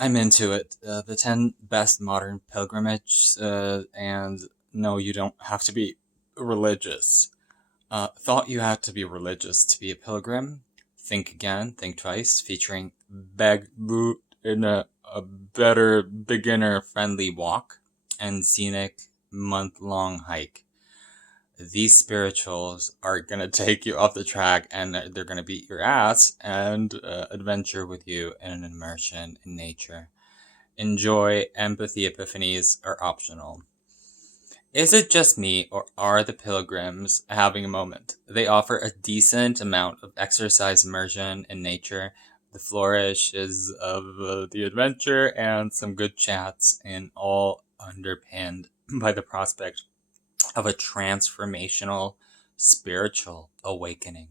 I'm into it. The 10 best modern pilgrimage, and no, you don't have to be religious. Thought you had to be religious to be a pilgrim? Think again, think twice, featuring Beg Boot in a better beginner friendly walk and scenic month long hike. These spirituals are gonna take you off the track and they're gonna beat your ass and adventure with you in an immersion in nature. Enjoy, empathy epiphanies are optional. Is it just me, or are the pilgrims having a moment? They offer a decent amount of exercise immersion in nature, the flourishes of the adventure, and some good chats, and all underpinned by the prospect of a transformational spiritual awakening.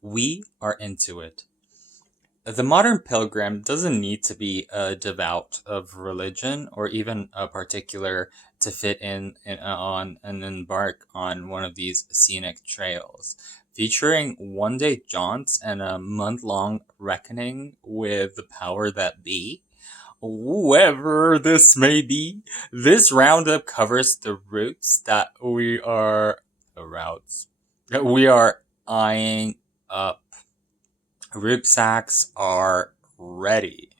We are into it. The modern pilgrim doesn't need to be a devout of religion or even a particular to fit in on and embark on one of these scenic trails, featuring one day jaunts and a month long reckoning with the power that be. Whoever this may be, this roundup covers the routes that we are eyeing up. Rucksacks are ready.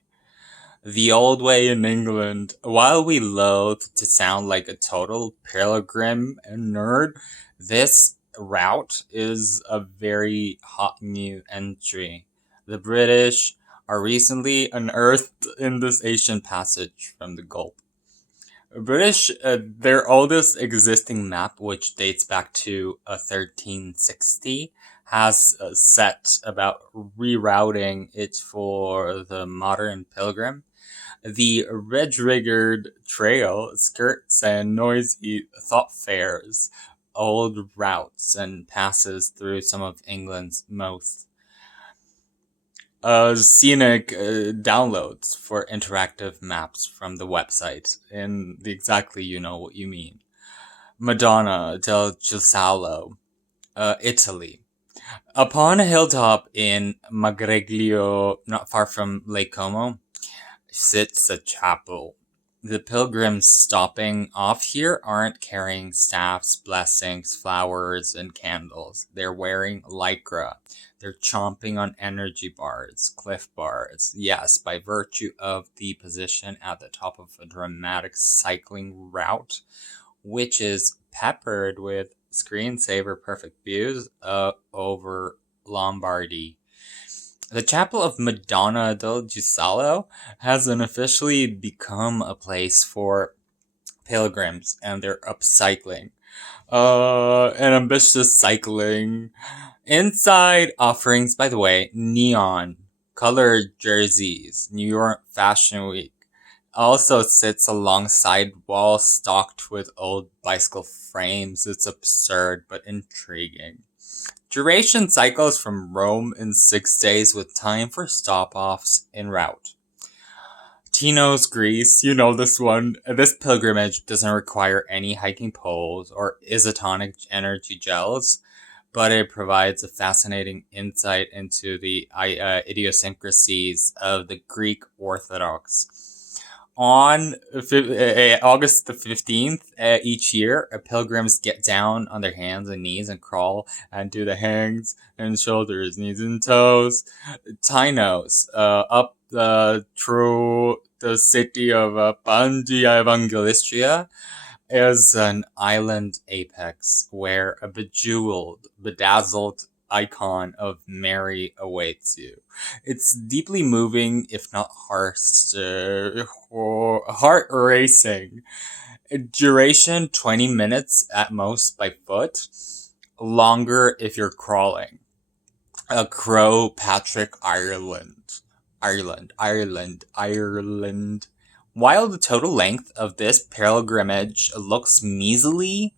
The old way in England, while we loathe to sound like a total pilgrim and nerd, this route is a very hot new entry. The British are recently unearthed in this Asian passage from the Gulf. Their oldest existing map, which dates back to 1360, has set about rerouting it for the modern pilgrim. The red-riggered trail skirts and noisy thoroughfares, old routes, and passes through some of England's most scenic downloads for interactive maps from the website in the exactly you know what you mean. Madonna del Gisalo, Italy. Upon a hilltop in Magreglio, not far from Lake Como, sits a chapel. The pilgrims stopping off here aren't carrying staffs, blessings, flowers, and candles. They're wearing lycra. They're chomping on energy bars, cliff bars. Yes, by virtue of the position at the top of a dramatic cycling route, which is peppered with screensaver perfect views over Lombardy. The Chapel of Madonna del Gisalo has unofficially become a place for pilgrims and their upcycling. And ambitious cycling. Inside offerings, by the way, neon, colored jerseys, New York Fashion Week. Also sits alongside walls stocked with old bicycle frames. It's absurd but intriguing. Duration cycles from Rome in 6 days with time for stop-offs en route. Tino's Greece, you know this one. This pilgrimage doesn't require any hiking poles or isotonic energy gels, but it provides a fascinating insight into the idiosyncrasies of the Greek Orthodox. On August the 15th, each year, pilgrims get down on their hands and knees and crawl and do the hands and shoulders, knees and toes, Tinos, up through the city of Pangia Evangelistria is an island apex where a bedazzled icon of Mary awaits you. It's deeply moving, if not heart racing. Duration 20 minutes at most by foot, longer if you're crawling. Crow Patrick, Ireland. Ireland. While the total length of this pilgrimage looks measly,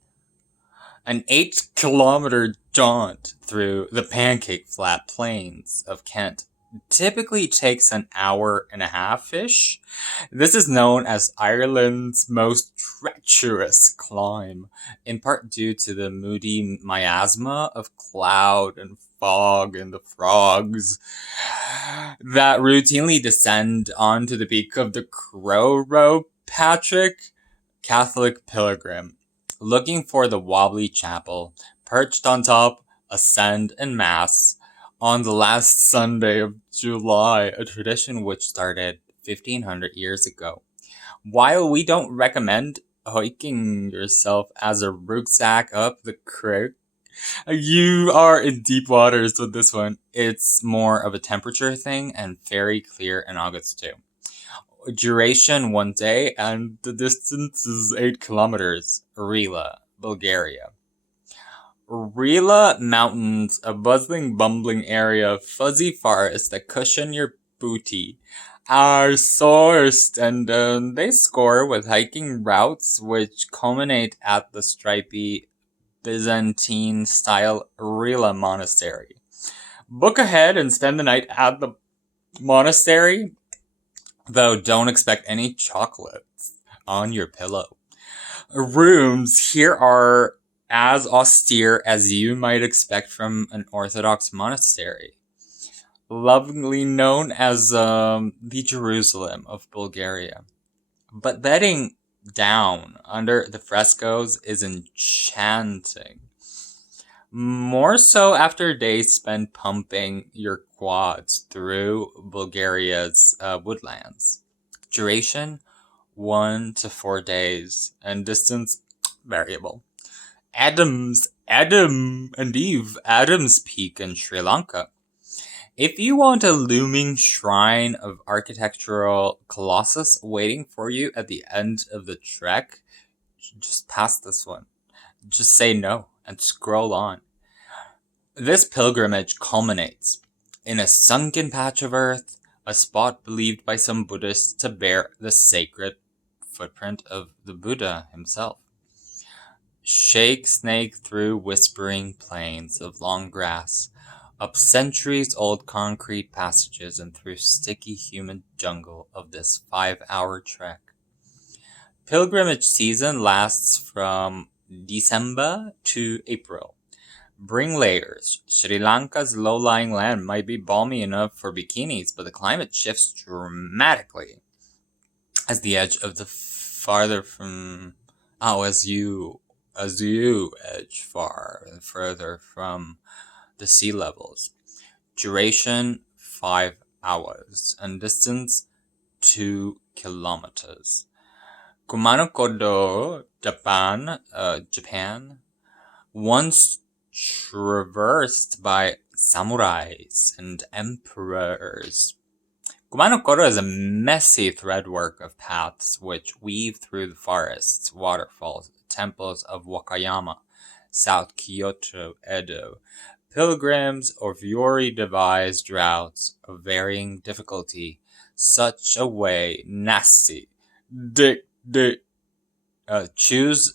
an 8 kilometer jaunt through the pancake flat plains of Kent typically takes an hour and a half ish. This is known as Ireland's most treacherous climb, in part due to the moody miasma of cloud and fog and the frogs that routinely descend onto the peak of the Crow Patrick Catholic pilgrim, looking for the wobbly chapel, perched on top, ascend en masse on the last Sunday of July, a tradition which started 1500 years ago. While we don't recommend hiking yourself as a rucksack up the creek, you are in deep waters with this one. It's more of a temperature thing and very clear in August too. Duration 1 day and the distance is 8 kilometers. Rila, Bulgaria. Rila Mountains, a bustling, bumbling area of fuzzy forest that cushion your booty, are sourced and they score with hiking routes which culminate at the stripy Byzantine-style Rila Monastery. Book ahead and spend the night at the monastery, though don't expect any chocolates on your pillow. Rooms here are as austere as you might expect from an Orthodox monastery. Lovingly known as the Jerusalem of Bulgaria. But bedding down under the frescoes is enchanting. More so after days spent pumping your quads through Bulgaria's woodlands. Duration 1 to 4 days and distance variable. Adam and Eve, Adam's Peak in Sri Lanka. If you want a looming shrine of architectural colossus waiting for you at the end of the trek, just pass this one. Just say no and scroll on. This pilgrimage culminates in a sunken patch of earth, a spot believed by some Buddhists to bear the sacred footprint of the Buddha himself. Shake snake through whispering plains of long grass, up centuries-old concrete passages and through sticky humid jungle of this 5-hour trek. Pilgrimage season lasts from December to April. Bring layers. Sri Lanka's low-lying land might be balmy enough for bikinis, but the climate shifts dramatically as the edge of the farther from as you edge further from the sea levels. Duration 5 hours and distance 2 kilometers. Kumano-Kodo, Japan, once traversed by samurais and emperors. Kumano-Kodo is a messy threadwork of paths which weave through the forests, waterfalls, temples of Wakayama, South Kyoto, Edo. Pilgrims of Yori devised routes of varying difficulty, such a way nasty. Choose